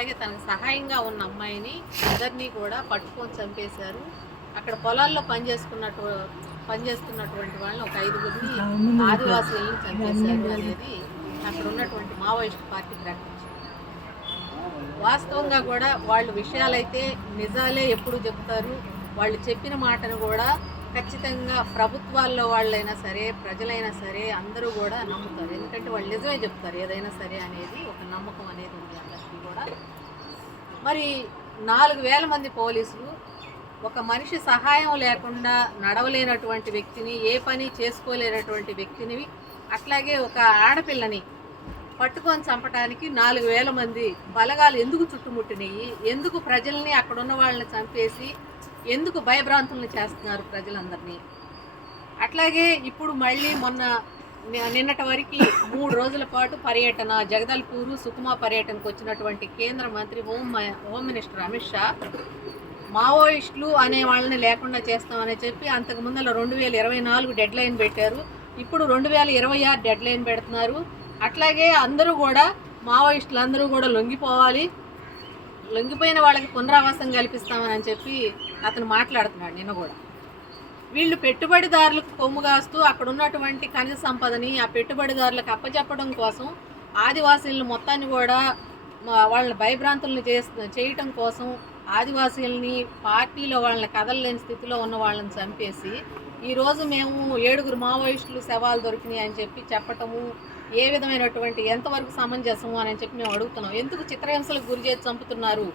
అట్లాగే తనకు సహాయంగా ఉన్న అమ్మాయిని ఇద్దరిని కూడా పట్టుకొని చంపేశారు. అక్కడ పొలాల్లో పనిచేసుకున్నట్టు పనిచేస్తున్నటువంటి వాళ్ళని ఒక ఐదుగురిని ఆదివాసీలను చంపేశారు అనేది అక్కడ ఉన్నటువంటి మావోయిస్ట్ పార్టీ ప్రకటించింది. వాస్తవంగా కూడా వాళ్ళు విషయాలైతే నిజాలే ఎప్పుడు చెప్తారు. వాళ్ళు చెప్పిన మాటను కూడా ఖచ్చితంగా ప్రభుత్వాల్లో వాళ్ళైనా సరే ప్రజలైనా సరే అందరూ కూడా నమ్ముతారు. ఎందుకంటే వాళ్ళు నిజమే చెప్తారు ఏదైనా సరే అనేది ఒక నమ్మకం అనేది ఉంది అందరికీ కూడా. మరి నాలుగు వేల మంది పోలీసులు ఒక మనిషి సహాయం లేకుండా నడవలేనటువంటి వ్యక్తిని ఏ పని చేసుకోలేనటువంటి వ్యక్తిని అట్లాగే ఒక ఆడపిల్లని పట్టుకొని చంపడానికి నాలుగు వేల మంది బలగాలు ఎందుకు చుట్టుముట్టినాయి ఎందుకు ప్రజల్ని అక్కడ ఉన్న వాళ్ళని చంపేసి ఎందుకు భయభ్రాంతులను చేస్తున్నారు ప్రజలందరినీ? అట్లాగే ఇప్పుడు మళ్ళీ మొన్న నిన్నటి వరకు మూడు రోజుల పాటు పర్యటన జగదల్పూరు సుకుమా పర్యటనకు వచ్చినటువంటి కేంద్ర మంత్రి home home minister Amit Shah మావోయిస్టులు అనే వాళ్ళని లేకుండా చేస్తామని చెప్పి అంతకు ముందర రెండు వేల ఇరవై నాలుగు డెడ్ లైన్ పెట్టారు. ఇప్పుడు రెండు వేల ఇరవై ఆరు డెడ్ లైన్ పెడుతున్నారు. అట్లాగే అందరూ కూడా మావోయిస్టులు అందరూ కూడా లొంగిపోవాలి. లొంగిపోయిన వాళ్ళకి పునరావాసం కల్పిస్తామని చెప్పి అతను మాట్లాడుతున్నాడు నిన్న కూడా. వీళ్ళు పెట్టుబడిదారులకు కొమ్ము కాస్తూ అక్కడ ఉన్నటువంటి ఖనిజ సంపదని ఆ పెట్టుబడిదారులకు అప్పచెప్పడం కోసం ఆదివాసీలను మొత్తాన్ని కూడా వాళ్ళని భయభ్రాంతులను చేస్తు చేయటం కోసం ఆదివాసీలని పార్టీలో వాళ్ళని కదలలేని స్థితిలో ఉన్న వాళ్ళని చంపేసి ఈరోజు మేము ఏడుగురు మావోయిస్టులు శవాలు దొరికినాయి అని చెప్పి చెప్పటము ఏ విధమైనటువంటి ఎంతవరకు సమంజసము అని చెప్పి మేము అడుగుతున్నాం. ఎందుకు చిత్రహింసలకు గురి చేసి చంపుతున్నారు?